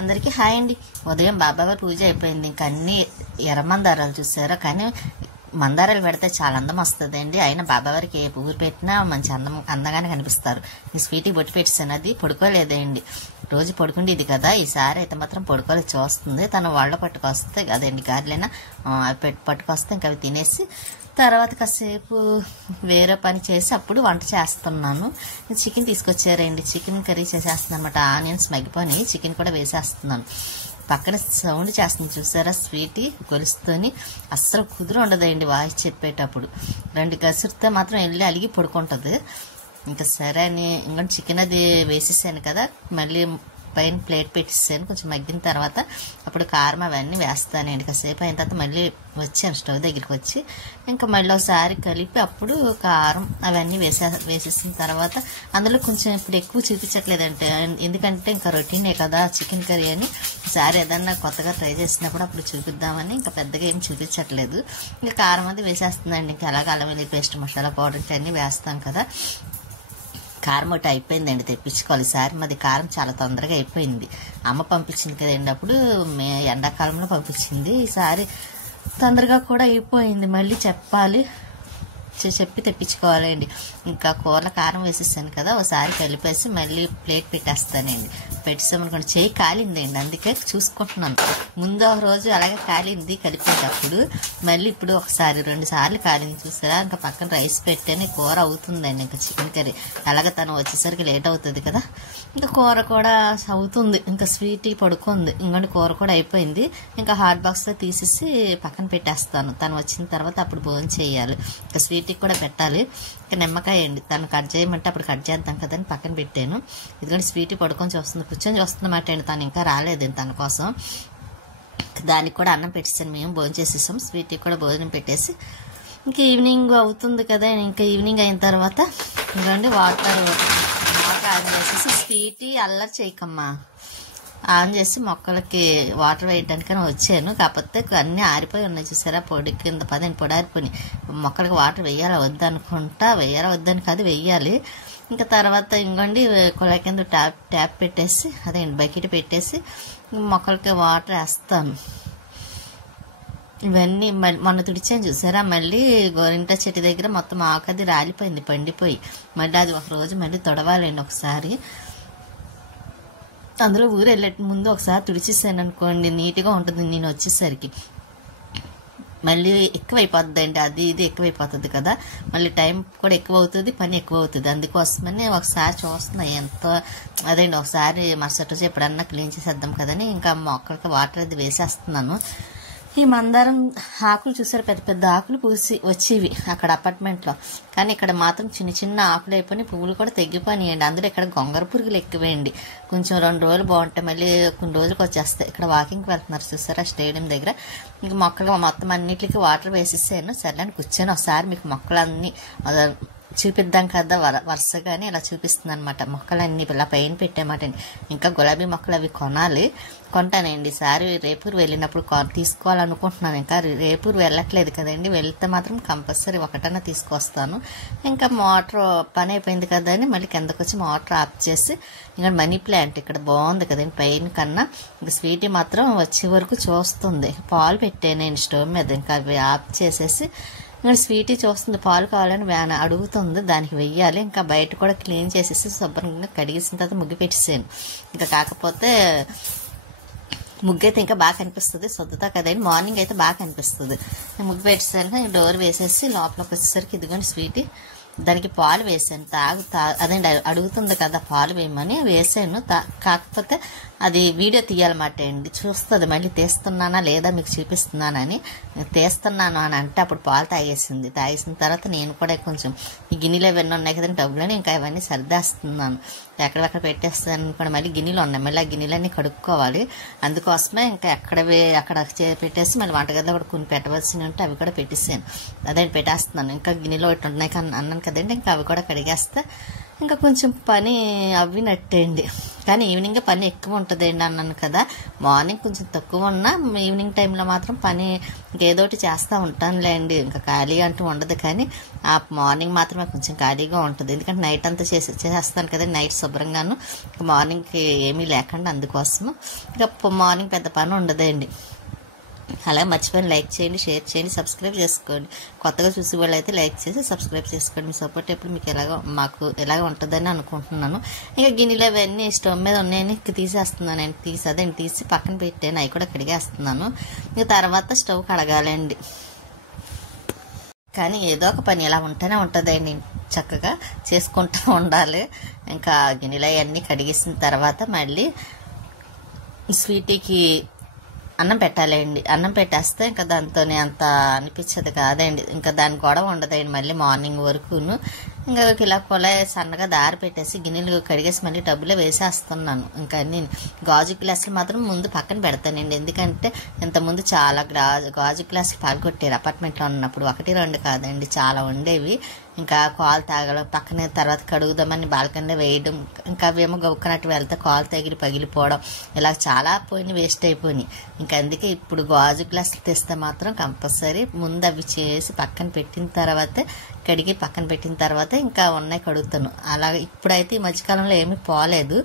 అందరికీ హాయ్ అండి. ఉదయం బాబాగారు పూజ అయిపోయింది. ఇంకా అన్ని ఎర్రమందారాలు చూసారా, కానీ మందారాలు పెడితే చాలా అందం వస్తుంది అండి. అయినా బాబావారికి ఏ పువ్వు పెట్టినా మంచి అందంగానే కనిపిస్తారు. ఈ స్వీట్కి బొట్టు పెట్టేసాను, అది పడుకోలేదండి. రోజు పడుకుండేది కదా, ఈసారి అయితే మాత్రం పడుకోలేదు. చూస్తుంది తను వాళ్ళ పట్టుకొస్తే అదండి గారెలైనా పట్టుకొస్తే ఇంకా అవి తినేసి తర్వాత కాసేపు వేరే పని చేసి అప్పుడు వంట చేస్తున్నాను. చికెన్ తీసుకొచ్చారండి, చికెన్ కర్రీ చేసేస్తున్నాను అనమాట. ఆనియన్స్ మగ్గిపోయి చికెన్ కూడా వేసేస్తున్నాను. పక్కన సౌండ్ చేస్తుంది చూసారా, స్వీటీ గొలుసుతోని అస్సలు కుదురు ఉండదండి వాయిస్ చెప్పేటప్పుడు. 2 గసురితే మాత్రం వెళ్ళి అలిగి పడుకుంటుంది. ఇంకా సరే అని ఇంకా చికెన్ అది వేసేసాను కదా, మళ్ళీ పైన ప్లేట్ పెట్టేసాను. కొంచెం మగ్గిన తర్వాత అప్పుడు కారం అవన్నీ వేస్తానండి. కాసేపు అయిన తర్వాత మళ్ళీ వచ్చాను స్టవ్ దగ్గరికి వచ్చి ఇంకా మళ్ళీ ఒకసారి కలిపి అప్పుడు కారం అవన్నీ వేసేసిన తర్వాత అందులో కొంచెం ఇప్పుడు ఎక్కువ చూపించట్లేదంటే, ఎందుకంటే ఇంకా రొటీనే కదా చికెన్ కర్రీ అని. ఒకసారి ఏదన్నా కొత్తగా ట్రై చేసినప్పుడు అప్పుడు చూపిద్దామని ఇంకా పెద్దగా ఏం చూపించట్లేదు. ఇంకా కారం అది వేసేస్తుందండి. ఇంకా అలాగే అల్లం వెల్లుల్లి పేస్ట్, మసాలా పౌడర్ అన్నీ వేస్తాం కదా. కారం ఒకటి అయిపోయిందండి, తెప్పించుకోవాలి. ఈసారి మాది కారం చాలా తొందరగా అయిపోయింది. అమ్మ పంపించింది కదండి, అప్పుడు ఎండాకాలంలో పంపించింది. ఈసారి తొందరగా కూడా అయిపోయింది. మళ్ళీ చెప్పి తెప్పించుకోవాలండి. ఇంకా కూరల కారం వేసేసాను కదా, ఒకసారి కలిపేసి మళ్ళీ ప్లేట్ పెట్టేస్తానండి. పెట్టేసామనుకోండి చేయి కాలిందండి, అందుకే చూసుకుంటున్నాను. ముందు ఒక రోజు అలాగే కాలింది కలిపేటప్పుడు, మళ్ళీ ఇప్పుడు ఒకసారి 2 సార్లు కాలింది చూసారా. ఇంకా పక్కన రైస్ పెట్టని కూర అవుతుందండి. ఇంకా చికెన్ కర్రీ అలాగే తను వచ్చేసరికి లేట్ అవుతుంది కదా, ఇంకా కూర కూడా అవుతుంది. ఇంకా స్వీట్ పడుకుంది. ఇంకోటి కూర కూడా అయిపోయింది. ఇంకా హాట్ బాక్స్లో తీసేసి పక్కన పెట్టేస్తాను. తను వచ్చిన తర్వాత అప్పుడు భోజనం చేయాలి. ఇంకా స్వీట్ కూడా పెట్టాలి. ఇంకా నిమ్మకాయ అండి, తను కట్ చేయమంటే అప్పుడు కట్ చేద్దాం కదని పక్కన పెట్టాను. ఎందుకంటే స్వీట్ పడుకొని కూర్చొని చూస్తున్నమాట అండి. తను ఇంకా రాలేదు తన కోసం. దానికి కూడా అన్నం పెట్టేసాను. మేము భోజనం చేసేసాం. స్వీట్కి కూడా భోజనం పెట్టేసి ఇంకా ఈవినింగ్ అవుతుంది కదా. ఇంకా ఈవినింగ్ అయిన తర్వాత ఇంకండి వాటర్ ఆన్ చేసేసి, స్వీట్ అల్లరి చేయకమ్మా ఆన్ చేసి మొక్కలకి వాటర్ వేయడానికని వచ్చాను. కాకపోతే అన్నీ ఆరిపోయి ఉన్నాయి చూసారా, పొడి కింద పొడి ఆరిపోయి. మొక్కలకి వాటర్ వేయాలా వద్దనుకుంటా, వద్దని కాదు వేయాలి. ఇంకా తర్వాత ఇంకోండి కుళాయి కింద ట్యాప్ పెట్టేసి అదే బకెట్ పెట్టేసి మొక్కలకి వాటర్ వేస్తాను. ఇవన్నీ మొన్న తుడిచాను చూసారా, మళ్ళీ గోరింట చెట్టు దగ్గర మొత్తం ఆకది రాలిపోయింది, పండిపోయి. మళ్ళీ అది ఒక రోజు మళ్ళీ తొడవాలండి ఒకసారి. అందులో ఊరు వెళ్ళే ముందు ఒకసారి తుడిచేసాను అనుకోండి, నీట్గా ఉంటుంది. నేను వచ్చేసరికి మళ్ళీ ఎక్కువైపోతుందండి, అది ఇది ఎక్కువైపోతుంది కదా, మళ్ళీ టైం కూడా ఎక్కువ అవుతుంది, పని ఎక్కువ అవుతుంది. అందుకోసమని ఒకసారి చూస్తున్నా ఎంత అదేండి. ఒకసారి మరుసటి రోజు ఎప్పుడన్నా క్లీన్ చేసేద్దాం కదని ఇంకా మొక్కలకి వాటర్ అది వేసేస్తున్నాను. ఈ మందారం ఆకులు చూసారు, పెద్ద పెద్ద ఆకులు పూసి వచ్చేవి అక్కడ అపార్ట్మెంట్లో. కానీ ఇక్కడ మాత్రం చిన్న చిన్న ఆకులు అయిపోయి పువ్వులు కూడా తగ్గిపోయినాయండి. అందులో ఇక్కడ గొంగర పురుగులు ఎక్కువేయండి. కొంచెం 2 రోజులు బాగుంటాయి, మళ్ళీ కొన్ని రోజులకు వచ్చేస్తాయి. ఇక్కడ వాకింగ్కి వెళ్తున్నారు చూసారా స్టేడియం దగ్గర. ఇంక మొక్కలు మొత్తం అన్నిటికీ వాటర్ వేసేసాను. సర్లేని కూర్చొని ఒకసారి మీకు మొక్కలన్నీ చూపిద్దాం కదా వరుసగానే ఇలా చూపిస్తుంది అనమాట. మొక్కలన్నీ ఇలా పైన పెట్టామాట. ఇంకా గులాబీ మొక్కలు అవి కొంటానండి. ఈసారి రేపూరు వెళ్ళినప్పుడు తీసుకోవాలనుకుంటున్నాను. ఇంకా రేపూరు వెళ్ళట్లేదు కదండి, వెళ్తే మాత్రం కంపల్సరీ ఒకటన్నా తీసుకొస్తాను. ఇంకా మోటార్ పని అయిపోయింది కదా అని మళ్ళీ కిందకు వచ్చి మోటార్ ఆఫ్ చేసి, ఇంకా మనీ ప్లాంట్ ఇక్కడ బాగుంది కదండి పైన కన్నా. ఇంకా స్వీటీ మాత్రం వచ్చే వరకు చూస్తుంది. పాలు పెట్టాను స్టవ్ మీద, ఇంకా అవి ఆఫ్ చేసేసి ఇంకా స్వీటీ చూస్తుంది. పాలు కావాలని అడుగుతుంది, దానికి వెయ్యాలి. ఇంకా బయట కూడా క్లీన్ చేసేసి శుభ్రంగా కడిగేసిన తర్వాత ముగ్గు పెట్టేసాను. ఇంకా కాకపోతే ముగ్గు అయితే ఇంకా బాగా కనిపిస్తుంది, సొద్దుతా కదండి. మార్నింగ్ అయితే బాగా కనిపిస్తుంది. ముగ్గు పెట్టేసాను. డోర్ వేసేసి లోపలికి వచ్చేసరికి ఇదిగోండి స్వీటీ, దానికి పాలు వేసాను. అదేంటి అడుగుతుంది కదా పాలు వేయమని వేసాను. కాకపోతే అది వీడియో తీయాలన్నమాట అండి, చూస్తుంది మళ్ళీ తీస్తున్నానా లేదా మీకు చూపిస్తున్నానని. తీస్తున్నాను అని అంటే అప్పుడు పాలు తాగేసిన తర్వాత నేను కూడా కొంచెం ఈ గిన్నెలు ఇవన్నీ ఉన్నాయి కదండి టబ్బులని, ఇంకా ఇవన్నీ సర్దేస్తున్నాను. ఎక్కడెక్కడ పెట్టేస్తాను అనుకోండి, మళ్ళీ గిన్నెలు ఉన్నాయి, మళ్ళీ ఆ గిన్నెలన్నీ కడుక్కోవాలి. అందుకోసమే ఇంకా అక్కడ పెట్టేసి మళ్ళీ వంటగదిలో కూడా కొన్ని పెట్టవలసినవి ఉంటే అవి కూడా పెట్టేసాను. అదే పెట్టేస్తున్నాను. ఇంకా గిన్నెలో ఒకటి ఉన్నాయి కానీ అన్నాను కదండి, ఇంకా అవి కూడా కడిగేస్తే ఇంకా కొంచెం పని అవ్వినట్టే అండి. కానీ ఈవినింగ్ పని ఎక్కువ ఉంటుందండి అన్నాను కదా. మార్నింగ్ కొంచెం తక్కువ ఉన్నా ఈవినింగ్ టైంలో మాత్రం పని ఇంకేదోటి చేస్తూ ఉంటానులే అండి. ఇంకా ఖాళీ అంటూ ఉండదు, కానీ ఆ మార్నింగ్ మాత్రమే కొంచెం ఖాళీగా ఉంటుంది. ఎందుకంటే నైట్ అంతా చేసేస్తాను కదా, నైట్ శుభ్రంగాను మార్నింగ్కి ఏమీ లేకుండా, అందుకోసము ఇంకా మార్నింగ్ పెద్ద పని ఉండదండి. అలాగే మర్చిపోయిన లైక్ చేయండి, షేర్ చేయండి, సబ్స్క్రైబ్ చేసుకోండి. కొత్తగా చూసి వాళ్ళు అయితే లైక్ చేసి సబ్స్క్రైబ్ చేసుకోండి. మీ సపోర్ట్ ఎప్పుడు మీకు మాకు ఎలాగ ఉంటుందని అనుకుంటున్నాను. ఇంకా గిన్నెలు అవన్నీ స్టవ్ మీద ఉన్నాయని తీసేస్తున్నాను. తీసి పక్కన పెట్టాను, అవి కూడా కడిగేస్తున్నాను. ఇంకా తర్వాత స్టవ్ కడగాలండి. కానీ ఏదో ఒక పని ఇలా ఉంటూనే ఉంటుందండి, చక్కగా చేసుకుంటూ ఉండాలి. ఇంకా గిన్నెలు అవన్నీ కడిగేసిన తర్వాత మళ్ళీ స్వీటీకి అన్నం పెట్టాలండి. అన్నం పెట్టేస్తే ఇంకా దాంతోనే అంత అనిపించదు కాదండి. ఇంకా దాని గొడవ ఉండదండి మళ్ళీ మార్నింగ్ వరకును. ఇంకా ఇలా కొలాయి సన్నగా దారి పెట్టేసి గిన్నెలు కడిగేసి మళ్ళీ డబ్బులో వేసేస్తున్నాను. ఇంకా నేను గాజు గ్లాసులు మాత్రం ముందు పక్కన పెడతానండి. ఎందుకంటే ఇంతకుముందు చాలా గాజు గ్లాసులు పాల్గొట్టారు అపార్ట్మెంట్లో ఉన్నప్పుడు. 1, 2 కాదండి, చాలా ఉండేవి. ఇంకా కాలు తాగడం, పక్కనే తర్వాత కడుగుదామని బాల్కనీలో వేయడం, ఇంకా అవేమో గౌక్కనట్టు వెళ్తే కాలు తగిలి పగిలిపోవడం, ఇలా చాలా పోయినాయి, వేస్ట్ అయిపోయినాయి. ఇంకా అందుకే ఇప్పుడు గాజు గ్లాసులు తెస్తే మాత్రం కంపల్సరీ ముందు అవి చేసి పక్కన పెట్టిన తర్వాతే, కడిగి పక్కన పెట్టిన తర్వాత ఇంకా ఉన్నాయి కడుగుతాను. అలాగే ఇప్పుడైతే ఈ మధ్యకాలంలో ఏమీ పోలేదు.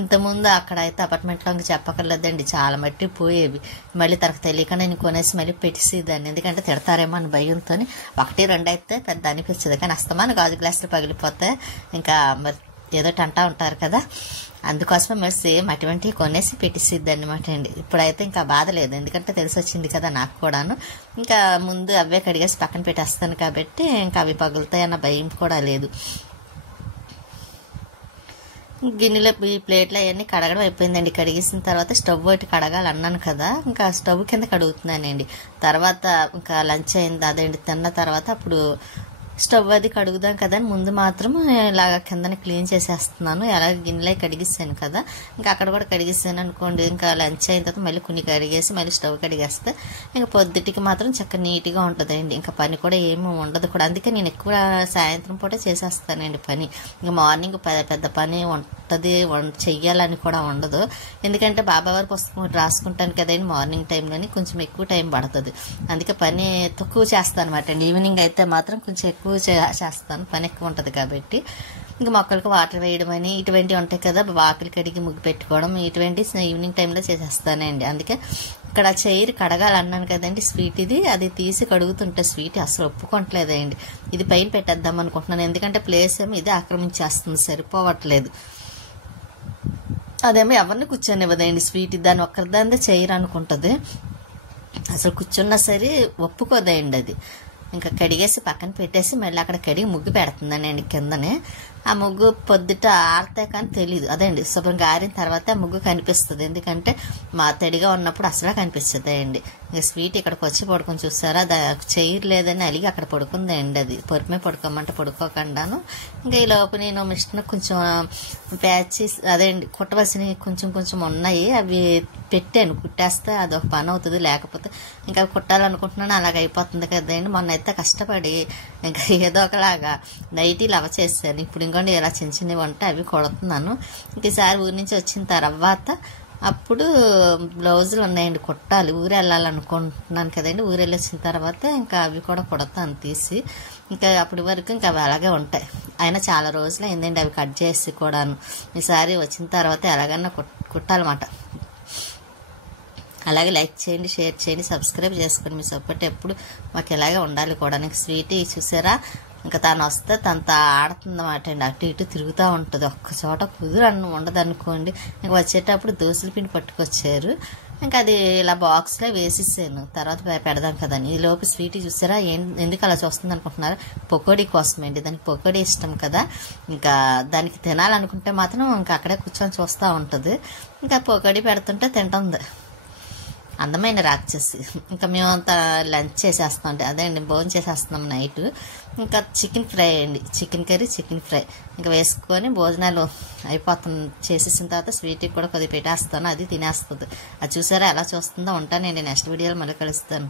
ఇంతకుముందు అక్కడైతే అపార్ట్మెంట్లో ఇంకా చెప్పక్కర్లేదండి, చాలా మట్టి పోయేవి. మళ్ళీ తనకు తెలియక నేను కొనేసి మళ్ళీ పెట్టేసేదాన్ని, ఎందుకంటే తిడతారేమో అని భయంతో. 1, 2 అయితే పెద్ద అనిపించదు, కానీ అస్తమాను గాజు గ్లాసులు పగిలిపోతే ఇంకా మరి ఏదో అంటా ఉంటారు కదా, అందుకోసమే మరి సేమ్ అటువంటివి కొనేసి పెట్టేసిద్ది అనమాట అండి. ఇప్పుడైతే ఇంకా బాధ లేదు, ఎందుకంటే తెలిసి వచ్చింది కదా నాకు కూడాను. ఇంకా ముందు అవే కడిగేసి పక్కన పెట్టేస్తాను కాబట్టి ఇంకా అవి పగులుతాయన్న భయం కూడా లేదు. గిన్నెలో ఈ ప్లేట్లు అవన్నీ కడగడం అయిపోయిందండి. కడిగేసిన తర్వాత స్టవ్ ఒకటి కడగాలి అన్నాను కదా, ఇంకా స్టవ్ కింద కడుగుతున్నానండి. తర్వాత ఇంకా లంచ్ అయింది, అదేంటి తిన్న తర్వాత అప్పుడు స్టవ్ అది కడుగుదాం కదా అని ముందు మాత్రం ఇలాగ కిందని క్లీన్ చేసేస్తున్నాను. అలాగే గిన్నెలో కడిగిస్తాను కదా, ఇంకా అక్కడ కూడా కడిగిస్తాను అనుకోండి. ఇంకా లంచ్ అయిన తర్వాత మళ్ళీ కొన్ని కడిగేసి మళ్ళీ స్టవ్ కడిగేస్తే ఇంకా పొద్దుటికి మాత్రం చక్కగా నీట్గా ఉంటుందండి. ఇంకా పని కూడా ఏమీ ఉండదు కూడా. అందుకే నేను ఎక్కువ సాయంత్రం పూట చేసేస్తానండి పని. ఇంకా మార్నింగ్ పెద్ద పని ఉంటుంది, చెయ్యాలని కూడా ఉండదు. ఎందుకంటే బాబావారి పుస్తకం రాసుకుంటాను కదండి మార్నింగ్ టైంలోని, కొంచెం ఎక్కువ టైం పడుతుంది. అందుకే పని తక్కువ చేస్తాను అనమాట అండి. ఈవినింగ్ అయితే మాత్రం కొంచెం ఎక్కువ చేస్తాను, పని ఎక్కువ ఉంటుంది కాబట్టి. ఇంకా మొక్కలకు వాటర్ వేయడం అని ఇటువంటివి ఉంటాయి కదా, వాకిలి కడిగి ముగ్గు పెట్టుకోవడం, ఇటువంటి ఈవినింగ్ టైంలో చేసేస్తానండి. అందుకే ఇక్కడ చైర్ కడగాలన్నాను కదండి స్వీట్, అది తీసి కడుగుతుంటే స్వీట్ అసలు ఒప్పుకోవట్లేదండి. ఇది పైన పెట్టేద్దాం అనుకుంటున్నాను, ఎందుకంటే ప్లేస్ ఏమో ఇదే ఆక్రమించేస్తుంది, సరిపోవట్లేదు. అదేమో ఎవరిని కూర్చొనివ్వదండి స్వీట్, దాన్ని ఒక్కరిదాందే చైర్ అనుకుంటుంది. అసలు కూర్చున్నా సరే ఒప్పుకోదండి అది. ఇంకా కడిగేసి పక్కన పెట్టేసి మళ్ళీ అక్కడ కడిగి ముగ్గు పెడుతుందండి కిందనే. ఆ ముగ్గు పొద్దుట ఆరితే కానీ తెలీదు, అదండి శుభ్రంగా ఆరిన తర్వాత ఆ ముగ్గు కనిపిస్తుంది. ఎందుకంటే మా తడిగా ఉన్నప్పుడు అసలు కనిపిస్తుందండి. ఇంకా స్వీట్ ఇక్కడికి వచ్చి పడుకొని చూసారా, చైర్ లేదని అలిగి అక్కడ పడుకుందండి. అది పొరిమే పడుకోమంటే పడుకోకుండాను. ఇంకా ఈ లోపు నేను మిషన్ కొంచెం ప్యాచ్ అదేండి కుట్టవలసినవి కొంచెం ఉన్నాయి, అవి పెట్టాను. కుట్టేస్తే అదొక పని అవుతుంది, లేకపోతే ఇంకా కుట్టాలనుకుంటున్నాను అలాగ అయిపోతుంది కదండి. మొన్న అయితే కష్టపడి ఇంకా ఏదో ఒకలాగా నైటీలు అవ చేశాను. ఇప్పుడు ఇంకోండి ఇలా చిన్న వంట అవి కొడుతున్నాను. ఇంకసారి ఊరి నుంచి వచ్చిన తర్వాత అప్పుడు బ్లౌజులు ఉన్నాయండి కుట్టాలి, ఊరు వెళ్ళాలనుకుంటున్నాను కదండి. ఊరు వెళ్ళి వచ్చిన తర్వాత ఇంకా అవి కూడా కుడతాను తీసి. ఇంకా అప్పటి వరకు ఇంకా అవి అలాగే ఉంటాయి. అయినా చాలా రోజులు అయిందండి అవి కట్ చేసి కూడాను. ఈసారి వచ్చిన తర్వాత ఎలాగన్నా కుట్టాలన్నమాట. అలాగే లైక్ చేయండి, షేర్ చేయండి, సబ్స్క్రైబ్ చేసుకోండి. మీ సపోర్ట్ ఎప్పుడు మాకు ఇలాగే ఉండాలి కూడా. నీకు స్వీట్ చూసారా, ఇంకా తను వస్తే తనతో ఆడుతుందన్నమాట అండి, అటు ఇటు తిరుగుతూ ఉంటుంది. ఒక్క చోట ఉండదు అనుకోండి. ఇంకా వచ్చేటప్పుడు దోశల పిండి పట్టుకొచ్చారు, ఇంకా అది ఇలా బాక్స్లో వేసేసాను, తర్వాత పెడదాం కదని. ఈ లోపు స్వీట్ చూసారా, ఎందుకు అలా చూస్తుంది అనుకుంటున్నారా, పకోడీ కోసమండి. దానికి పకోడీ ఇష్టం కదా, ఇంకా దానికి తినాలనుకుంటే మాత్రం ఇంకా అక్కడే కూర్చొని చూస్తూ ఉంటుంది. ఇంకా పకోడీ పెడుతుంటే తింటుంది, అందమైన రాక్షసి. ఇంకా మేమంతా లంచ్ చేసేస్తాం, అంటే అదే అండి భోజనం చేసేస్తున్నాం నైట్. ఇంకా చికెన్ ఫ్రై అండి, చికెన్ కర్రీ, చికెన్ ఫ్రై ఇంకా వేసుకొని భోజనాలు అయిపోతుంది. చేసేసిన తర్వాత స్వీట్కి కూడా కొద్దిగా పెట్టేస్తాను, అది తినేస్తుంది. అది చూసారా ఎలా చూస్తుందో. ఉంటానండి, నెక్స్ట్ వీడియోలో మళ్ళీ కలుస్తాను.